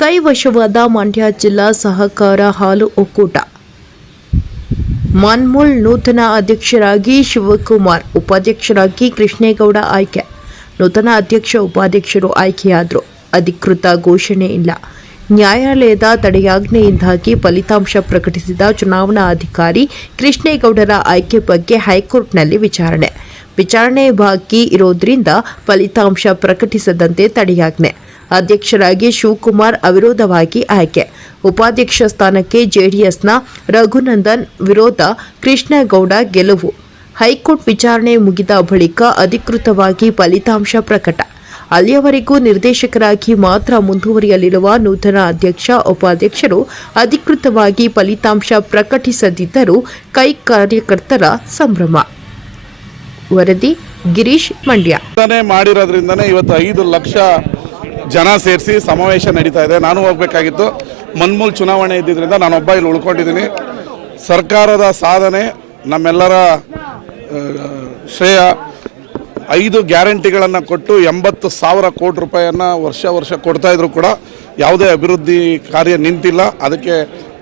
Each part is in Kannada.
ಕೈವಶವಾದ ಮಂಡ್ಯ ಜಿಲ್ಲಾ ಸಹಕಾರ ಹಾಲು ಒಕ್ಕೂಟ. ಮನ್ಮೂಲ್ ನೂತನ ಅಧ್ಯಕ್ಷರಾಗಿ ಶಿವಕುಮಾರ್, ಉಪಾಧ್ಯಕ್ಷರಾಗಿ ಕೃಷ್ಣೇಗೌಡ ಆಯ್ಕೆ. ನೂತನ ಅಧ್ಯಕ್ಷ ಉಪಾಧ್ಯಕ್ಷರು ಆಯ್ಕೆಯಾದರು. ಅಧಿಕೃತ ಘೋಷಣೆ ಇಲ್ಲ. ನ್ಯಾಯಾಲಯದ ತಡೆಯಾಜ್ಞೆಯಿಂದಾಗಿ ಫಲಿತಾಂಶ ಪ್ರಕಟಿಸಿದ ಚುನಾವಣಾ ಅಧಿಕಾರಿ ಕೃಷ್ಣೇಗೌಡರ ಆಯ್ಕೆ ಬಗ್ಗೆ ಹೈಕೋರ್ಟ್ನಲ್ಲಿ ವಿಚಾರಣೆ ಬಾಕಿ ಇರೋದ್ರಿಂದ ಫಲಿತಾಂಶ ಪ್ರಕಟಿಸದಂತೆ ತಡೆಯಾಜ್ಞೆ. ಅಧ್ಯಕ್ಷರಾಗಿ ಶಿವಕುಮಾರ್ ಅವಿರೋಧವಾಗಿ ಆಯ್ಕೆ. ಉಪಾಧ್ಯಕ್ಷ ಸ್ಥಾನಕ್ಕೆ ಜೆಡಿಎಸ್ನ ರಘುನಂದನ್ ವಿರೋಧ, ಕೃಷ್ಣೇಗೌಡ ಗೆಲುವು. ಹೈಕೋರ್ಟ್ ವಿಚಾರಣೆ ಮುಗಿದ ಬಳಿಕ ಅಧಿಕೃತವಾಗಿ ಫಲಿತಾಂಶ ಪ್ರಕಟ. ಅಲ್ಲಿಯವರೆಗೂ ನಿರ್ದೇಶಕರಾಗಿ ಮಾತ್ರ ಮುಂದುವರಿಯಲಿರುವ ನೂತನ ಅಧ್ಯಕ್ಷ ಉಪಾಧ್ಯಕ್ಷರು ಅಧಿಕೃತವಾಗಿ ಫಲಿತಾಂಶ ಪ್ರಕಟಿಸದಿದ್ದರೂ ಕಾರ್ಯಕರ್ತರ ಸಂಭ್ರಮ. ವರದಿ ಗಿರೀಶ್, ಮಂಡ್ಯ. ಮಾಡಿರೋದ್ರಿಂದನೇ ಇವತ್ತು 5 ಲಕ್ಷ ಜನ ಸೇರಿಸಿ ಸಮಾವೇಶ ನಡೀತಾ ಇದೆ. ನಾನು ಹೋಗಬೇಕಾಗಿತ್ತು, ಮನ್ಮೂಲ್ ಚುನಾವಣೆ ಇದ್ದಿದ್ದರಿಂದ ನಾನೊಬ್ಬ ಇಲ್ಲಿ ಉಳ್ಕೊಂಡಿದ್ದೀನಿ. ಸರ್ಕಾರದ ಸಾಧನೆ ನಮ್ಮೆಲ್ಲರ ಶ್ರೇಯ. 5 ಗ್ಯಾರಂಟಿಗಳನ್ನು ಕೊಟ್ಟು 80,000 ಕೋಟಿ ರೂಪಾಯಿಯನ್ನು ವರ್ಷ ಕೊಡ್ತಾಯಿದ್ರು ಕೂಡ ಯಾವುದೇ ಅಭಿವೃದ್ಧಿ ಕಾರ್ಯ ನಿಂತಿಲ್ಲ. ಅದಕ್ಕೆ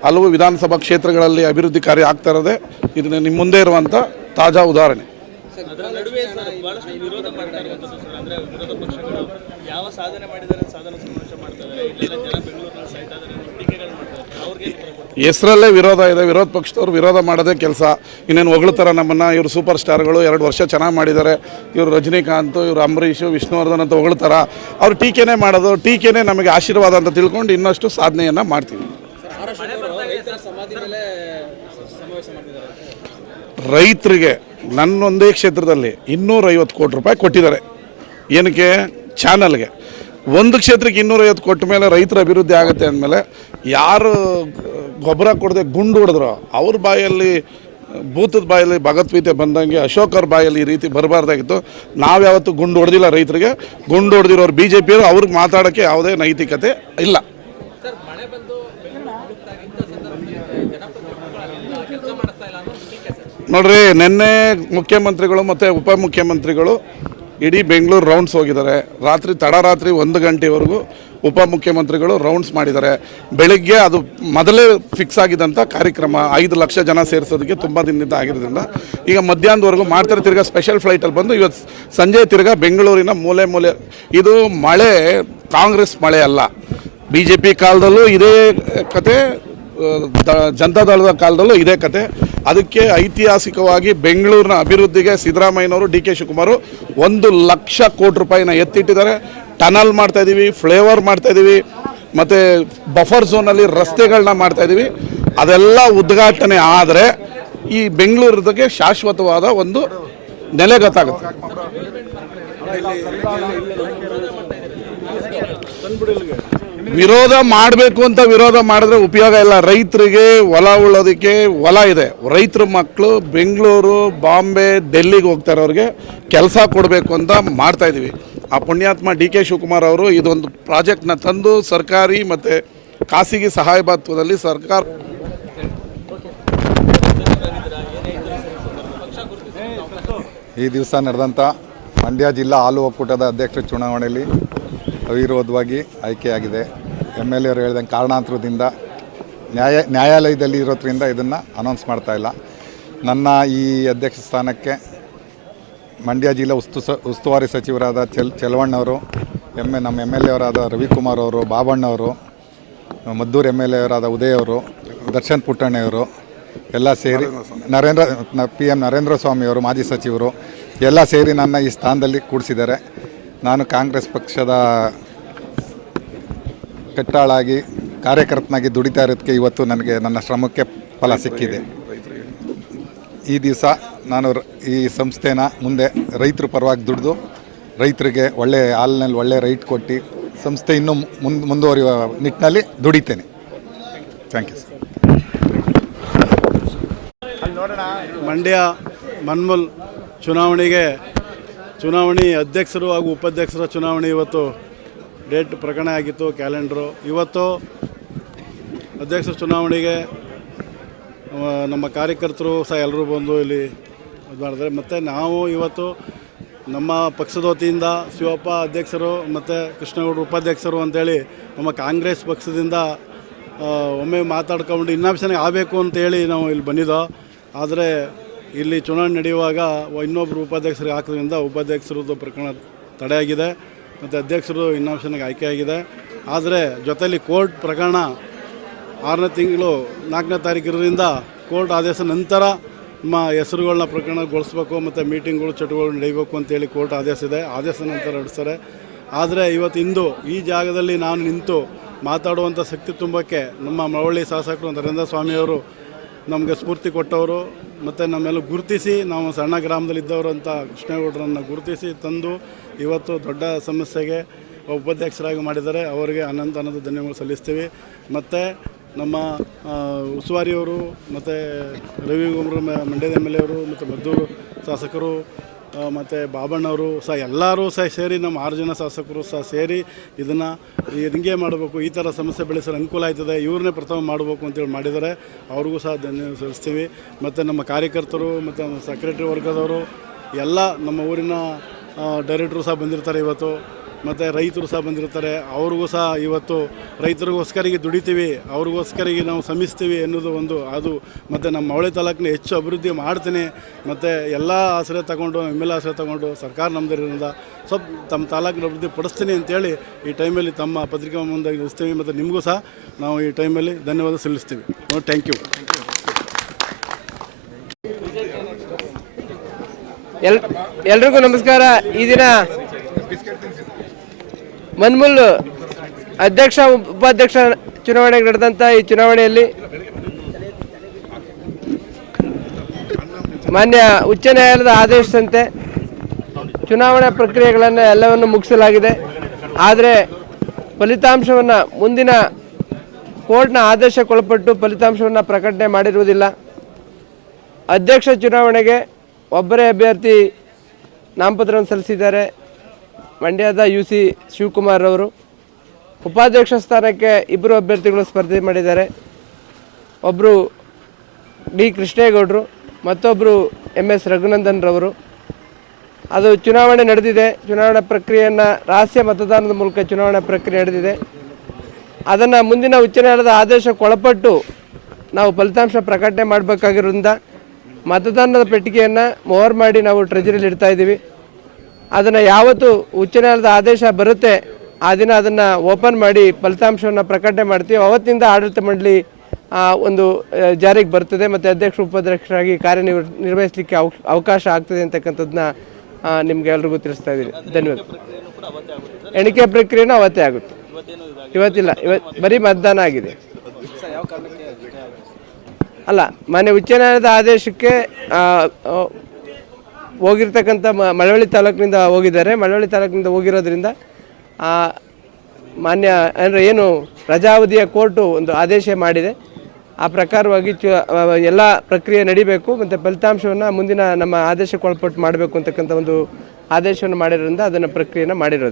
ಹಲವು ವಿಧಾನಸಭಾ ಕ್ಷೇತ್ರಗಳಲ್ಲಿ ಅಭಿವೃದ್ಧಿ ಕಾರ್ಯ ಆಗ್ತಾ ಇರೋದೆ ಇದು ನಿಮ್ಮ ಮುಂದೆ ಇರುವಂಥ ತಾಜಾ ಉದಾಹರಣೆ. ಹೆಸರಲ್ಲೇ ವಿರೋಧ ಇದೆ. ವಿರೋಧ ಪಕ್ಷದವ್ರು ವಿರೋಧ ಮಾಡೋದೇ ಕೆಲಸ. ಇನ್ನೇನು ಹೊಗಳ್ತಾರೆ ನಮ್ಮನ್ನು. ಇವರು ಸೂಪರ್ ಸ್ಟಾರ್ಗಳು, 2 ವರ್ಷ ಚೆನ್ನಾಗಿ ಮಾಡಿದ್ದಾರೆ. ಇವರು ರಜನಿಕಾಂತ್, ಇವರು ಅಂಬರೀಷ್, ವಿಷ್ಣುವರ್ಧನ್ ಅಂತ ಹೊಗಳ್ತಾರ. ಅವ್ರು ಟೀಕೆನೇ ಮಾಡೋದು. ಟೀಕೆನೇ ನಮಗೆ ಆಶೀರ್ವಾದ ಅಂತ ತಿಳ್ಕೊಂಡು ಇನ್ನಷ್ಟು ಸಾಧನೆಯನ್ನು ಮಾಡ್ತೀವಿ. ರೈತರಿಗೆ ನನ್ನೊಂದೇ ಕ್ಷೇತ್ರದಲ್ಲಿ 250 ಕೋಟಿ ರೂಪಾಯಿ ಕೊಟ್ಟಿದ್ದಾರೆ. ಏನಕ್ಕೆ? ಚಾನಲ್ಗೆ. ಒಂದು ಕ್ಷೇತ್ರಕ್ಕೆ 250 ಕೊಟ್ಟ ಮೇಲೆ ರೈತರ ಅಭಿವೃದ್ಧಿ ಆಗುತ್ತೆ ಅಂದಮೇಲೆ ಯಾರು ಗೊಬ್ಬರ ಕೊಡದೆ ಗುಂಡು ಹೊಡೆದ್ರು ಅವ್ರ ಬಾಯಲ್ಲಿ, ಭೂತದ ಬಾಯಲ್ಲಿ ಭಗವದ್ಗೀತೆ ಬಂದಂಗೆ ಅಶೋಕ್ ಅವ್ರ ಬಾಯಲ್ಲಿ ಈ ರೀತಿ ಬರಬಾರ್ದಾಗಿತ್ತು. ನಾವ್ಯಾವತ್ತು ಗುಂಡು ಹೊಡೆದಿಲ್ಲ ರೈತರಿಗೆ. ಗುಂಡು ಹೊಡೆದಿರೋರು BJP ಅವರು. ಅವ್ರಿಗೆ ಮಾತಾಡೋಕ್ಕೆ ಯಾವುದೇ ನೈತಿಕತೆ ಇಲ್ಲ. ನೋಡ್ರಿ, ನಿನ್ನೆ ಮುಖ್ಯಮಂತ್ರಿಗಳು ಮತ್ತು ಉಪಮುಖ್ಯಮಂತ್ರಿಗಳು ಇಡೀ ಬೆಂಗಳೂರು ರೌಂಡ್ಸ್ ಹೋಗಿದ್ದಾರೆ. ತಡರಾತ್ರಿ 1 ಗಂಟೆವರೆಗೂ ಉಪಮುಖ್ಯಮಂತ್ರಿಗಳು ರೌಂಡ್ಸ್ ಮಾಡಿದ್ದಾರೆ. ಬೆಳಗ್ಗೆ ಅದು ಮೊದಲೇ ಫಿಕ್ಸ್ ಆಗಿದ್ದಂಥ ಕಾರ್ಯಕ್ರಮ 5 ಲಕ್ಷ ಜನ ಸೇರಿಸೋದಕ್ಕೆ ತುಂಬ ದಿನದಿಂದ ಆಗಿರೋದ್ರಿಂದ ಈಗ ಮಧ್ಯಾಹ್ನದವರೆಗೂ ಮಾಡ್ತಾರೆ. ತಿರ್ಗಾ ಸ್ಪೆಷಲ್ ಫ್ಲೈಟಲ್ಲಿ ಬಂದು ಇವತ್ತು ಸಂಜೆ ತಿರ್ಗಾ ಬೆಂಗಳೂರಿನ ಮೂಲೆ ಇದು ಮಳೆ ಕಾಂಗ್ರೆಸ್ ಮಳೆ ಅಲ್ಲ. BJP ಕಾಲದಲ್ಲೂ ಇದೇ ಕತೆ, ಜನತಾದಳದ ಕಾಲದಲ್ಲೂ ಇದೇ ಕತೆ. ಅದಕ್ಕೆ ಐತಿಹಾಸಿಕವಾಗಿ ಬೆಂಗಳೂರಿನ ಅಭಿವೃದ್ಧಿಗೆ ಸಿದ್ದರಾಮಯ್ಯನವರು, DK ಶಿವಕುಮಾರ್ 1 ಲಕ್ಷ ಕೋಟಿ ರೂಪಾಯಿನ ಎತ್ತಿಟ್ಟಿದ್ದಾರೆ. ಟನಲ್ ಮಾಡ್ತಾಯಿದ್ದೀವಿ, ಫ್ಲೇವರ್ ಮಾಡ್ತಾಯಿದ್ದೀವಿ, ಮತ್ತು ಬಫರ್ ಝೋನಲ್ಲಿ ರಸ್ತೆಗಳನ್ನ ಮಾಡ್ತಾಯಿದ್ದೀವಿ. ಅದೆಲ್ಲ ಉದ್ಘಾಟನೆ ಆದರೆ ಈ ಬೆಂಗಳೂರಿಗೆ ಶಾಶ್ವತವಾದ ಒಂದು ನೆಲೆ ಗೊತ್ತಾಗುತ್ತೆ. ವಿರೋಧ ಮಾಡಬೇಕು ಅಂತ ವಿರೋಧ ಮಾಡಿದ್ರೆ ಉಪಯೋಗ ಇಲ್ಲ. ರೈತರಿಗೆ ಹೊಲ ಉಳ್ಳೋದಕ್ಕೆ ಹೊಲ ಇದೆ. ರೈತರ ಮಕ್ಕಳು ಬೆಂಗಳೂರು, ಬಾಂಬೆ, ಡೆಲ್ಲಿಗೆ ಹೋಗ್ತಾರವ್ರಿಗೆ ಕೆಲಸ ಕೊಡಬೇಕು ಅಂತ ಮಾಡ್ತಾಯಿದ್ದೀವಿ. ಆ ಪುಣ್ಯಾತ್ಮ DK ಶಿವಕುಮಾರ್ ಅವರು ಇದೊಂದು ಪ್ರಾಜೆಕ್ಟ್ನ ತಂದು ಸರ್ಕಾರಿ ಮತ್ತು ಖಾಸಗಿ ಸಹಾಯಭಾತ್ವದಲ್ಲಿ ಸರ್ಕಾರ ಈ ದಿವಸ ನಡೆದಂಥ ಮಂಡ್ಯ ಜಿಲ್ಲಾ ಹಾಲು ಒಕ್ಕೂಟದ ಅಧ್ಯಕ್ಷ ಚುನಾವಣೆಯಲ್ಲಿ ಅವಿರೋಧವಾಗಿ ಆಯ್ಕೆಯಾಗಿದೆ. MLA ಅವರು ಹೇಳಿದಂಗೆ ಕಾರಣಾಂತರದಿಂದ ನ್ಯಾಯಾಲಯದಲ್ಲಿ ಇರೋದ್ರಿಂದ ಇದನ್ನು ಅನೌನ್ಸ್ ಮಾಡ್ತಾಯಿಲ್ಲ. ನನ್ನ ಈ ಅಧ್ಯಕ್ಷ ಸ್ಥಾನಕ್ಕೆ ಮಂಡ್ಯ ಜಿಲ್ಲಾ ಉಸ್ತುವಾರಿ ಸಚಿವರಾದ ಚೆಲುವಣ್ಣವರು, ನಮ್ಮ MLA ಅವರಾದ ರವಿಕುಮಾರ್ ಅವರು, ಬಾಬಣ್ಣವರು, ಮದ್ದೂರು MLA ಅವರಾದ ಉದಯ್ ಅವರು, ದರ್ಶನ್ ಪುಟ್ಟಣ್ಣವರು ಎಲ್ಲ ಸೇರಿ, PM ನರೇಂದ್ರ ಸ್ವಾಮಿ ಅವರು ಮಾಜಿ ಸಚಿವರು ಎಲ್ಲ ಸೇರಿ ನನ್ನ ಈ ಸ್ಥಾನದಲ್ಲಿ ಕೂಡಿಸಿದ್ದಾರೆ. ನಾನು ಕಾಂಗ್ರೆಸ್ ಪಕ್ಷದ ಕಟ್ಟಾಳಾಗಿ ಕಾರ್ಯಕರ್ತನಾಗಿ ದುಡಿತಾ ಇರೋದಕ್ಕೆ ಇವತ್ತು ನನಗೆ ನನ್ನ ಶ್ರಮಕ್ಕೆ ಫಲ ಸಿಕ್ಕಿದೆ. ಈ ದಿವಸ ನಾನು ಈ ಸಂಸ್ಥೆನ ಮುಂದೆ ರೈತರ ಪರವಾಗಿ ದುಡಿದು ರೈತರಿಗೆ ಒಳ್ಳೆಯ ಹಾಲಿನಲ್ಲಿ ಒಳ್ಳೆಯ ರೈಟ್ ಕೊಟ್ಟು ಸಂಸ್ಥೆ ಇನ್ನೂ ಮುಂದುವರಿಯುವ ನಿಟ್ಟಿನಲ್ಲಿ ದುಡಿತೇನೆ. Thank you sir. Mandya Manmul ಚುನಾವಣೆ ಅಧ್ಯಕ್ಷರು ಹಾಗೂ ಉಪಾಧ್ಯಕ್ಷರ ಚುನಾವಣೆ ಇವತ್ತು ಡೇಟ್ ಪ್ರಕಟಣೆ ಆಗಿತ್ತು, ಕ್ಯಾಲೆಂಡ್ರು. ಇವತ್ತು ಅಧ್ಯಕ್ಷರ ಚುನಾವಣೆಗೆ ನಮ್ಮ ಕಾರ್ಯಕರ್ತರು ಸಹ ಎಲ್ಲರೂ ಬಂದು ಇಲ್ಲಿ ಇದು ಮಾಡಿದ್ರೆ. ಮತ್ತು ನಾವು ಇವತ್ತು ನಮ್ಮ ಪಕ್ಷದ ವತಿಯಿಂದ ಶಿವಪ್ಪ ಅಧ್ಯಕ್ಷರು ಮತ್ತು ಕೃಷ್ಣಗೌಡರು ಉಪಾಧ್ಯಕ್ಷರು ಅಂತೇಳಿ ನಮ್ಮ ಕಾಂಗ್ರೆಸ್ ಪಕ್ಷದಿಂದ ಒಮ್ಮೆ ಮಾತಾಡ್ಕೊಂಡು ಇನ್ನಾಪ್ಷನ್ಗೆ ಆಗಬೇಕು ಅಂತೇಳಿ ನಾವು ಇಲ್ಲಿ ಬಂದಿದ್ದೋ. ಆದರೆ ಇಲ್ಲಿ ಚುನಾವಣೆ ನಡೆಯುವಾಗ ಇನ್ನೊಬ್ಬರು ಉಪಾಧ್ಯಕ್ಷರಿಗೆ ಹಾಕೋದ್ರಿಂದ ಉಪಾಧ್ಯಕ್ಷರದ್ದು ಪ್ರಕರಣ ತಡೆಯಾಗಿದೆ ಮತ್ತು ಅಧ್ಯಕ್ಷರು ಇನ್ನಾಪ್ಷನ್ಗೆ ಆಯ್ಕೆಯಾಗಿದೆ. ಆದರೆ ಜೊತೆಯಲ್ಲಿ ಕೋರ್ಟ್ ಪ್ರಕರಣ 6ನೇ ತಿಂಗಳು 4ನೇ ತಾರೀಕು ಇರೋದ್ರಿಂದ ಕೋರ್ಟ್ ಆದೇಶ ನಂತರ ನಮ್ಮ ಹೆಸರುಗಳನ್ನ ಪ್ರಕರಣಗೊಳಿಸ್ಬೇಕು ಮತ್ತು ಮೀಟಿಂಗ್ಗಳು ಚಟುವಟಿಕೆಗಳು ನಡೆಯಬೇಕು ಅಂತೇಳಿ ಕೋರ್ಟ್ ಆದೇಶ ಇದೆ. ಆದೇಶ ನಂತರ ನಡೆಸ್ತಾರೆ. ಆದರೆ ಇಂದು ಈ ಜಾಗದಲ್ಲಿ ನಾನು ನಿಂತು ಮಾತಾಡುವಂಥ ಶಕ್ತಿ ತುಂಬಕ್ಕೆ ನಮ್ಮ ಮಳವಳ್ಳಿ ಶಾಸಕರು ನರೇಂದ್ರ ಸ್ವಾಮಿಯವರು ನಮಗೆ ಸ್ಫೂರ್ತಿ ಕೊಟ್ಟವರು ಮತ್ತು ನಮ್ಮೆಲ್ಲ ಗುರುತಿಸಿ ನಾವು ಸಣ್ಣ ಗ್ರಾಮದಲ್ಲಿದ್ದವರು ಅಂತ ಕೃಷ್ಣೇಗೌಡರನ್ನು ಗುರುತಿಸಿ ತಂದು ಇವತ್ತು ದೊಡ್ಡ ಸಮಸ್ಯೆಗೆ ಉಪಾಧ್ಯಕ್ಷರಾಗಿ ಮಾಡಿದ್ದಾರೆ. ಅವರಿಗೆ ಅನಂತ ಧನ್ಯವಾದ ಸಲ್ಲಿಸ್ತೀವಿ. ಮತ್ತು ನಮ್ಮ ಉಸ್ತುವಾರಿಯವರು ಮತ್ತು ರವಿಗುಮ್ರ ಮಂಡ್ಯದ ಎಮ್ ಎಲ್ ಎ ಅವರು ಮತ್ತು ಮದ್ದೂರು ಶಾಸಕರು ಮತ್ತು ಬಾಬಣ್ಣವರು ಸಹ ಎಲ್ಲರೂ ಸಹ ಸೇರಿ ನಮ್ಮ 6 ಜನ ಶಾಸಕರು ಸಹ ಸೇರಿ ಇದನ್ನು ಹಿಂಗೆ ಮಾಡಬೇಕು, ಈ ಥರ ಸಮಸ್ಯೆ ಬೆಳೆಸಲು ಅನುಕೂಲ ಆಯ್ತದೆ, ಇವ್ರನ್ನೇ ಪ್ರಥಮ ಮಾಡಬೇಕು ಅಂತೇಳಿ ಮಾಡಿದ್ದಾರೆ. ಅವ್ರಿಗೂ ಸಹ ಧನ್ಯವಾದ ಸಲ್ಲಿಸ್ತೀವಿ. ಮತ್ತು ನಮ್ಮ ಕಾರ್ಯಕರ್ತರು ಮತ್ತು ನಮ್ಮ ಸೆಕ್ರೆಟರಿ ವರ್ಗದವರು ಎಲ್ಲ ನಮ್ಮ ಊರಿನ ಡೈರೆಕ್ಟ್ರು ಸಹ ಬಂದಿರ್ತಾರೆ ಇವತ್ತು. ಮತ್ತು ರೈತರು ಸಹ ಬಂದಿರ್ತಾರೆ. ಅವ್ರಿಗೂ ಸಹ ಇವತ್ತು ರೈತರಿಗೋಸ್ಕರಿಗೆ ದುಡಿತೀವಿ, ಅವ್ರಿಗೋಸ್ಕರಿಗೆ ನಾವು ಶ್ರಮಿಸ್ತೀವಿ ಅನ್ನೋದು ಒಂದು ಅದು. ಮತ್ತು ನಮ್ಮ ಮಳವಳ್ಳಿ ತಾಲೂಕಿನ ಹೆಚ್ಚು ಅಭಿವೃದ್ಧಿ ಮಾಡ್ತೀನಿ ಮತ್ತು ಎಲ್ಲ ಆಶ್ರಯ ತಗೊಂಡು ಎಮ್.ಎಲ್.ಎ ಆಶ್ರಯ ತಗೊಂಡು ಸರ್ಕಾರ ನಮ್ಮದರಿಂದ ಸ್ವಲ್ಪ ತಮ್ಮ ತಾಲೂಕಿನ ಅಭಿವೃದ್ಧಿ ಪಡಿಸ್ತೀನಿ ಅಂತೇಳಿ ಈ ಟೈಮಲ್ಲಿ ತಮ್ಮ ಪತ್ರಿಕಾ ಮುಂದೆ ನಿಲ್ಲಿಸ್ತೀವಿ. ಮತ್ತು ನಿಮಗೂ ಸಹ ನಾವು ಈ ಟೈಮಲ್ಲಿ ಧನ್ಯವಾದ ಸಲ್ಲಿಸ್ತೀವಿ. Thank you. ಎಲ್ರಿಗೂ ನಮಸ್ಕಾರ. ಈ ದಿನ ಮನ್ಮೂಲ್ ಅಧ್ಯಕ್ಷ ಉಪಾಧ್ಯಕ್ಷ ಚುನಾವಣೆಗೆ ನಡೆದಂಥ ಈ ಚುನಾವಣೆಯಲ್ಲಿ ಮಾನ್ಯ ಉಚ್ಚ ನ್ಯಾಯಾಲಯದ ಆದೇಶದಂತೆ ಚುನಾವಣಾ ಪ್ರಕ್ರಿಯೆಗಳನ್ನು ಎಲ್ಲವನ್ನು ಮುಗಿಸಲಾಗಿದೆ. ಆದರೆ ಫಲಿತಾಂಶವನ್ನು ಮುಂದಿನ ಕೋರ್ಟ್ನ ಆದೇಶಕ್ಕೊಳಪಟ್ಟು ಫಲಿತಾಂಶವನ್ನು ಪ್ರಕಟಣೆ ಮಾಡಿರುವುದಿಲ್ಲ. ಅಧ್ಯಕ್ಷ ಚುನಾವಣೆಗೆ ಒಬ್ಬರೇ ಅಭ್ಯರ್ಥಿ ನಾಮಪತ್ರವನ್ನು ಸಲ್ಲಿಸಿದ್ದಾರೆ, ಮಂಡ್ಯದ UC ಶಿವಕುಮಾರ್ ಅವರು. ಉಪಾಧ್ಯಕ್ಷ ಸ್ಥಾನಕ್ಕೆ 2 ಅಭ್ಯರ್ಥಿಗಳು ಸ್ಪರ್ಧೆ ಮಾಡಿದ್ದಾರೆ. ಒಬ್ಬರು D ಕೃಷ್ಣೇಗೌಡರು, ಮತ್ತೊಬ್ಬರು MS ರಘುನಂದನ್ ರವರು. ಅದು ಚುನಾವಣೆ ನಡೆದಿದೆ. ಚುನಾವಣಾ ಪ್ರಕ್ರಿಯೆಯನ್ನು ರಹಸ್ಯ ಮತದಾನದ ಮೂಲಕ ಚುನಾವಣಾ ಪ್ರಕ್ರಿಯೆ ನಡೆದಿದೆ. ಅದನ್ನು ಮುಂದಿನ ಉಚ್ಚ ನ್ಯಾಯಾಲಯದ ಆದೇಶಕ್ಕೆ ಒಳಪಟ್ಟು ನಾವು ಫಲಿತಾಂಶ ಪ್ರಕಟಣೆ ಮಾಡಬೇಕಾಗಿರೋದ್ರಿಂದ ಮತದಾನದ ಪೆಟ್ಟಿಗೆಯನ್ನು ಮೊಹರ್ ಮಾಡಿ ನಾವು ಟ್ರೆಜರಿಲಿ ಇಡ್ತಾ ಇದ್ದೀವಿ. ಅದನ್ನು ಯಾವತ್ತು ಉಚ್ಚ ನ್ಯಾಯಾಲಯದ ಆದೇಶ ಬರುತ್ತೆ ಆ ದಿನ ಅದನ್ನು ಓಪನ್ ಮಾಡಿ ಫಲಿತಾಂಶವನ್ನು ಪ್ರಕಟಣೆ ಮಾಡ್ತೀವಿ. ಅವತ್ತಿಂದ ಆಡಳಿತ ಮಂಡಳಿ ಒಂದು ಜಾರಿಗೆ ಬರ್ತದೆ ಮತ್ತು ಅಧ್ಯಕ್ಷ ಉಪಾಧ್ಯಕ್ಷರಾಗಿ ಕಾರ್ಯನಿರ್ವಹಿಸಲಿಕ್ಕೆ ಅವಕಾಶ ಆಗ್ತದೆ ಅಂತಕ್ಕಂಥದ್ದನ್ನ ನಿಮ್ಗೆ ಎಲ್ರಿಗೂ ತಿಳಿಸ್ತಾ ಇದ್ದೀನಿ. ಧನ್ಯವಾದ. ಎಣಿಕೆ ಪ್ರಕ್ರಿಯೆನೂ ಅವತ್ತೇ ಆಗುತ್ತೆ. ಇವತ್ತಿಲ್ಲ, ಬರೀ ಮತದಾನ ಆಗಿದೆ. ಅಲ್ಲ, ಮಾನ್ಯ ಉಚ್ಚ ನ್ಯಾಯಾಲಯದ ಆದೇಶಕ್ಕೆ ಹೋಗಿರ್ತಕ್ಕಂಥ ಮಳವಳ್ಳಿ ತಾಲೂಕಿನಿಂದ ಹೋಗಿದ್ದಾರೆ. ಮಳವಳ್ಳಿ ತಾಲೂಕಿನಿಂದ ಹೋಗಿರೋದ್ರಿಂದ ಮಾನ್ಯ ಅಂದರೆ ಏನು ರಜಾವಧಿಯ ಕೋರ್ಟು ಒಂದು ಆದೇಶ ಮಾಡಿದೆ. ಆ ಪ್ರಕಾರವಾಗಿ ಎಲ್ಲ ಪ್ರಕ್ರಿಯೆ ನಡಿಬೇಕು ಮತ್ತು ಫಲಿತಾಂಶವನ್ನು ಮುಂದಿನ ನಮ್ಮ ಆದೇಶಕ್ಕೆ ಒಳಪಟ್ಟು ಮಾಡಬೇಕು ಅಂತಕ್ಕಂಥ ಒಂದು ಆದೇಶವನ್ನು ಮಾಡಿರೋದ್ರಿಂದ ಅದನ್ನು ಪ್ರಕ್ರಿಯೆಯನ್ನು ಮಾಡಿರೋದು.